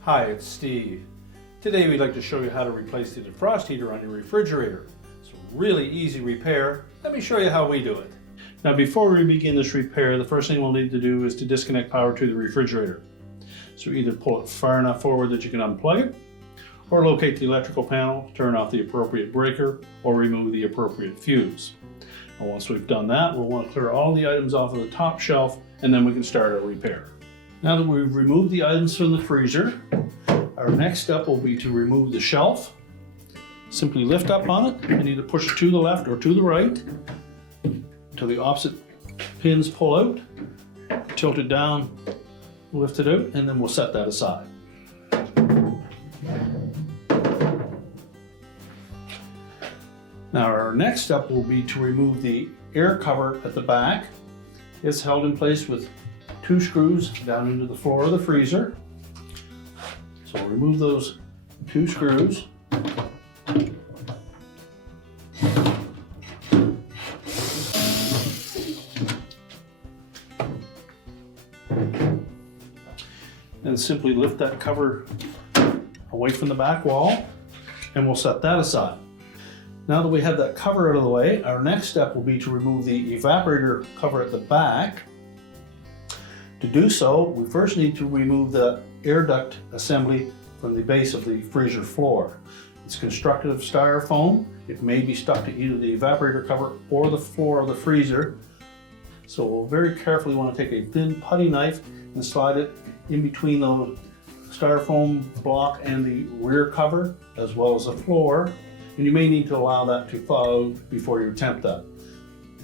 Hi, it's Steve. Today we'd like to show you how to replace the defrost heater on your refrigerator. It's a really easy repair. Let me show you how we do it. Now before we begin this repair, the first thing we'll need to do is to disconnect power to the refrigerator. So either pull it far enough forward that you can unplug it, or locate the electrical panel, turn off the appropriate breaker, or remove the appropriate fuse. And once we've done that, we'll want to clear all the items off of the top shelf, and then we can start our repair. Now that we've removed the items from the freezer, our next step will be to remove the shelf. Simply lift up on it and either push it to the left or to the right until the opposite pins pull out. Tilt it down, lift it out, and then we'll set that aside. Now our next step will be to remove the air cover at the back. It's held in place with 2 screws down into the floor of the freezer. So we'll remove those 2 screws. And simply lift that cover away from the back wall, and we'll set that aside. Now that we have that cover out of the way, our next step will be to remove the evaporator cover at the back. To do so, we first need to remove the air duct assembly from the base of the freezer floor. It's constructed of styrofoam. It may be stuck to either the evaporator cover or the floor of the freezer. So we'll very carefully want to take a thin putty knife and slide it in between the styrofoam block and the rear cover, as well as the floor. And you may need to allow that to thaw out before you attempt that.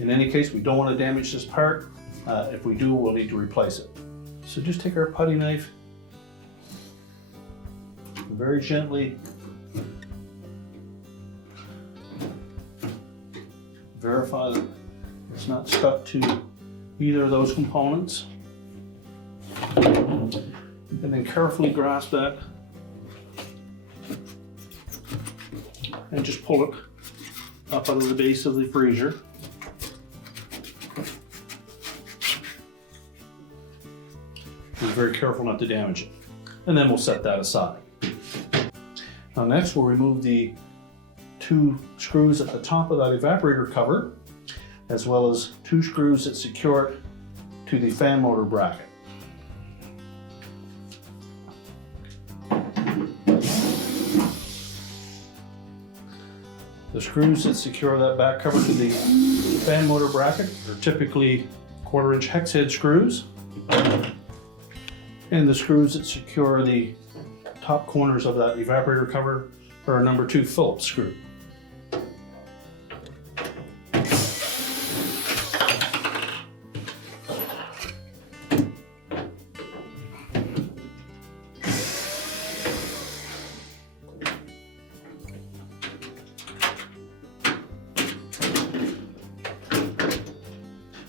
In any case, we don't want to damage this part. If we do, we'll need to replace it. So just take our putty knife, very gently verify that it's not stuck to either of those components, and then carefully grasp that and just pull it up out of the base of the freezer. Be very careful not to damage it. And then we'll set that aside. Now next we'll remove the 2 screws at the top of that evaporator cover, as well as 2 screws that secure it to the fan motor bracket. The screws that secure that back cover to the fan motor bracket are typically 1/4-inch hexhead screws. And the screws that secure the top corners of that evaporator cover are a number 2 phillips screw.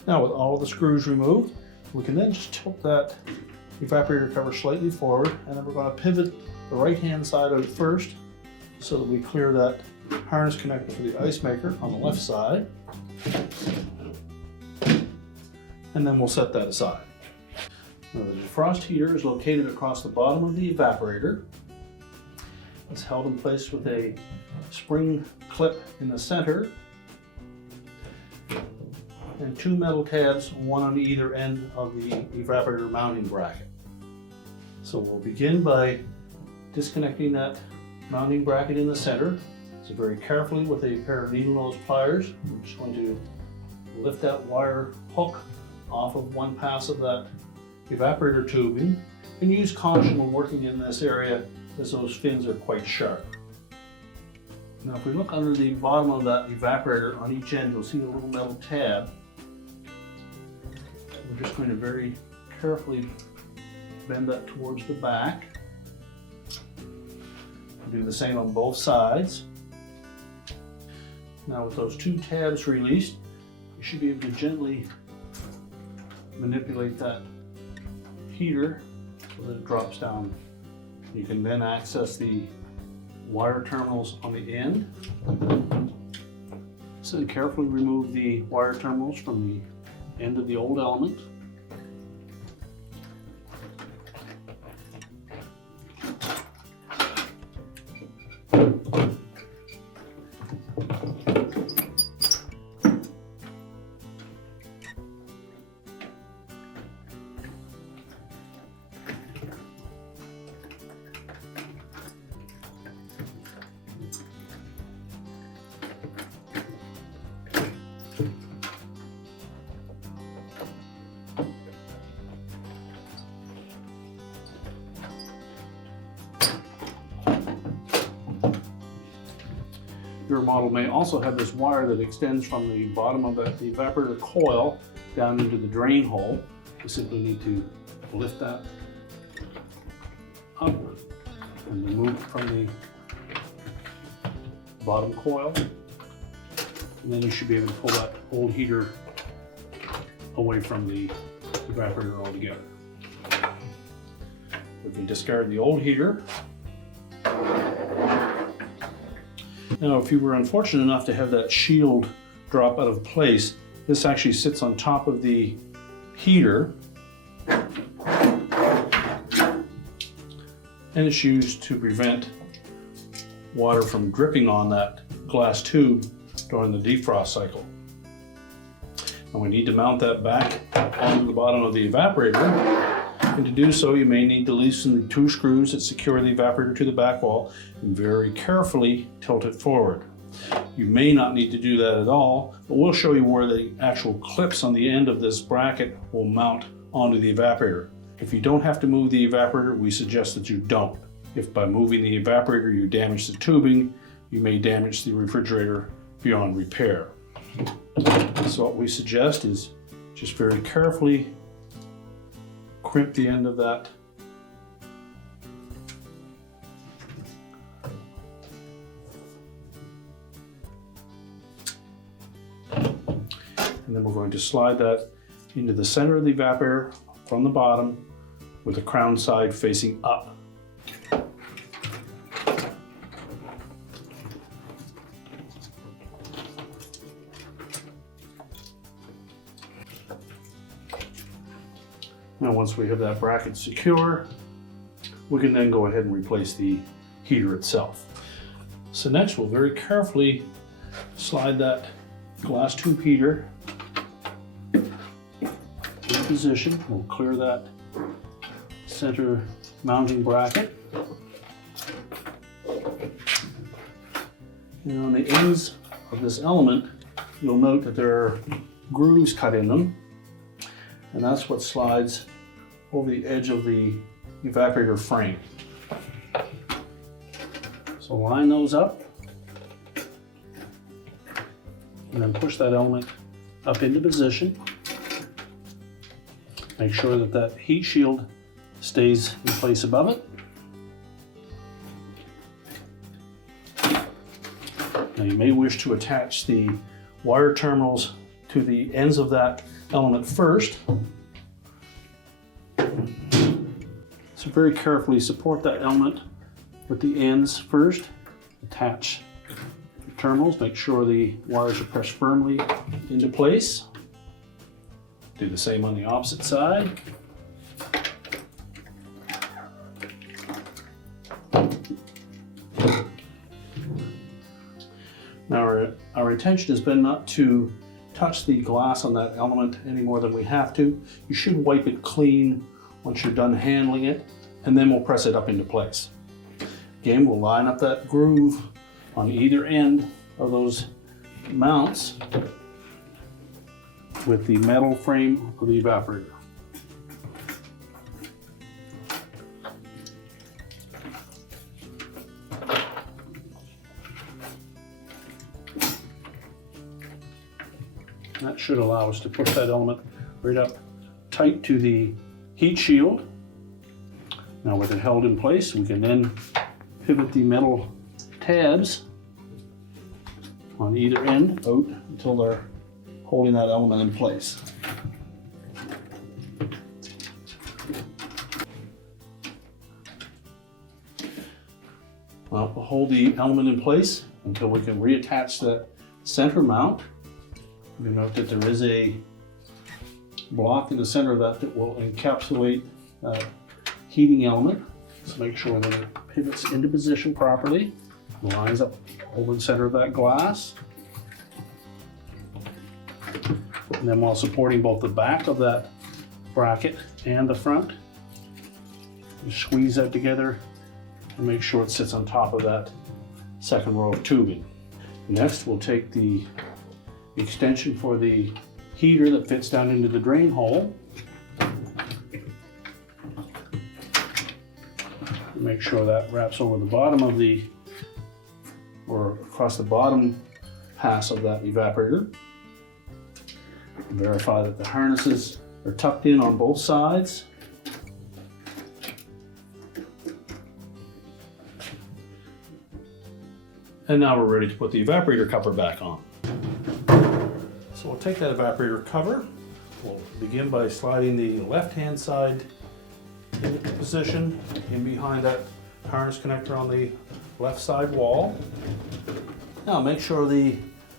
Now with all of the screws removed, we can then just tilt that evaporator cover slightly forward, and then we're going to pivot the right hand side out first so that we clear that harness connector for the ice maker on the left side, and then we'll set that aside. Now the defrost heater is located across the bottom of the evaporator. It's held in place with a spring clip in the center and 2 metal tabs, one on either end of the evaporator mounting bracket. So we'll begin by disconnecting that mounting bracket in the center. So very carefully with a pair of needle nose pliers, we're just going to lift that wire hook off of one pass of that evaporator tubing, and use caution when working in this area as those fins are quite sharp. Now if we look under the bottom of that evaporator on each end, you'll see a little metal tab. We're just going to very carefully bend that towards the back. Do the same on both sides. Now with those 2 tabs released, you should be able to gently manipulate that heater so that it drops down. You can then access the wire terminals on the end. So carefully remove the wire terminals from the end of the old element. Your model may also have this wire that extends from the bottom of the evaporator coil down into the drain hole. You simply need to lift that up and remove it from the bottom coil. And then you should be able to pull that old heater away from the evaporator altogether. We can discard the old heater. Now, if you were unfortunate enough to have that shield drop out of place, this actually sits on top of the heater, and it's used to prevent water from dripping on that glass tube during the defrost cycle. And we need to mount that back onto the bottom of the evaporator. And to do so, you may need to loosen the 2 screws that secure the evaporator to the back wall and very carefully tilt it forward. You may not need to do that at all, but we'll show you where the actual clips on the end of this bracket will mount onto the evaporator. If you don't have to move the evaporator, we suggest that you don't. If by moving the evaporator you damage the tubing, you may damage the refrigerator beyond repair. So what we suggest is just very carefully crimp the end of that and then we're going to slide that into the center of the evaporator from the bottom with the crown side facing up. Now once we have that bracket secure, we can then go ahead and replace the heater itself. So next we'll very carefully slide that glass tube heater in position. We'll clear that center mounting bracket. And on the ends of this element, you'll note that there are grooves cut in them. And that's what slides over the edge of the evaporator frame. So line those up and then push that element up into position. Make sure that that heat shield stays in place above it. Now you may wish to attach the wire terminals to the ends of that element first. So very carefully support that element with the ends first. Attach the terminals, make sure the wires are pressed firmly into place. Do the same on the opposite side. Now our intention has been not to touch the glass on that element any more than we have to. You should wipe it clean once you're done handling it, and then we'll press it up into place. Again, we'll line up that groove on either end of those mounts with the metal frame of the evaporator. That should allow us to push that element right up tight to the heat shield. Now with it held in place, we can then pivot the metal tabs on either end out until they're holding that element in place. Well, we'll hold the element in place until we can reattach that center mount. You note that there is a block in the center of that will encapsulate that heating element. So make sure that it pivots into position properly, lines up over the center of that glass. And then while supporting both the back of that bracket and the front, you squeeze that together and make sure it sits on top of that second row of tubing. Next, we'll take the extension for the heater that fits down into the drain hole. Make sure that wraps over the bottom of or across the bottom pass of that evaporator. Verify that the harnesses are tucked in on both sides. And now we're ready to put the evaporator cover back on. So we'll take that evaporator cover. We'll begin by sliding the left-hand side into position in behind that harness connector on the left side wall. Now make sure the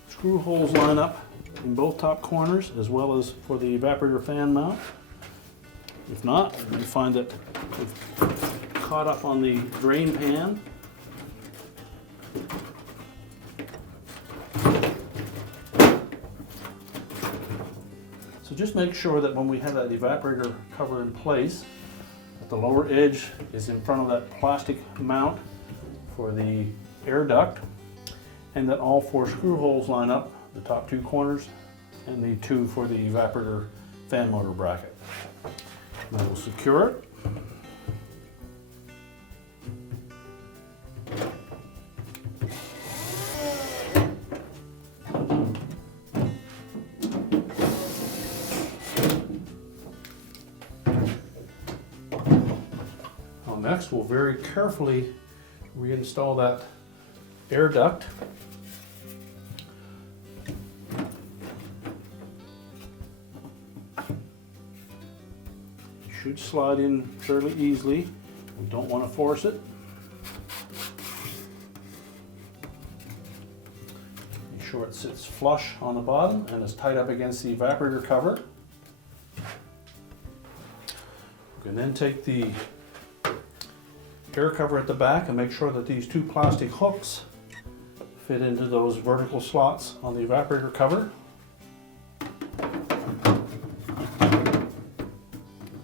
screw holes line up in both top corners as well as for the evaporator fan mount. If not, you find that we've caught up on the drain pan. So just make sure that when we have that evaporator cover in place, that the lower edge is in front of that plastic mount for the air duct, and that all 4 screw holes line up, the top 2 corners and the 2 for the evaporator fan motor bracket. Now we'll secure it. Next, we'll very carefully reinstall that air duct. It should slide in fairly easily. We don't want to force it. Make sure it sits flush on the bottom and is tight up against the evaporator cover. We can then take the air cover at the back and make sure that these 2 plastic hooks fit into those vertical slots on the evaporator cover.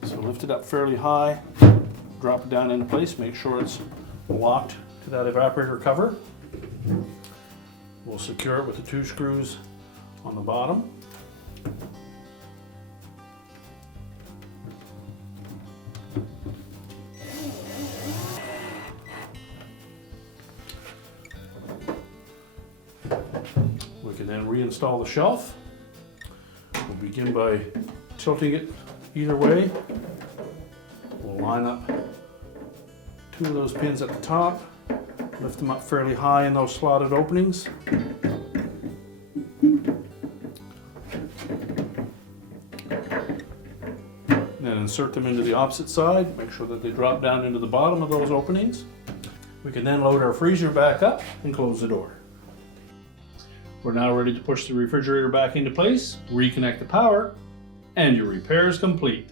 So lift it up fairly high, drop it down into place, make sure it's locked to that evaporator cover. We'll secure it with the 2 screws on the bottom. We can then reinstall the shelf. We'll begin by tilting it either way. We'll line up 2 of those pins at the top, lift them up fairly high in those slotted openings. Then insert them into the opposite side, make sure that they drop down into the bottom of those openings. We can then load our freezer back up and close the door. We're now ready to push the refrigerator back into place, reconnect the power, and your repair is complete.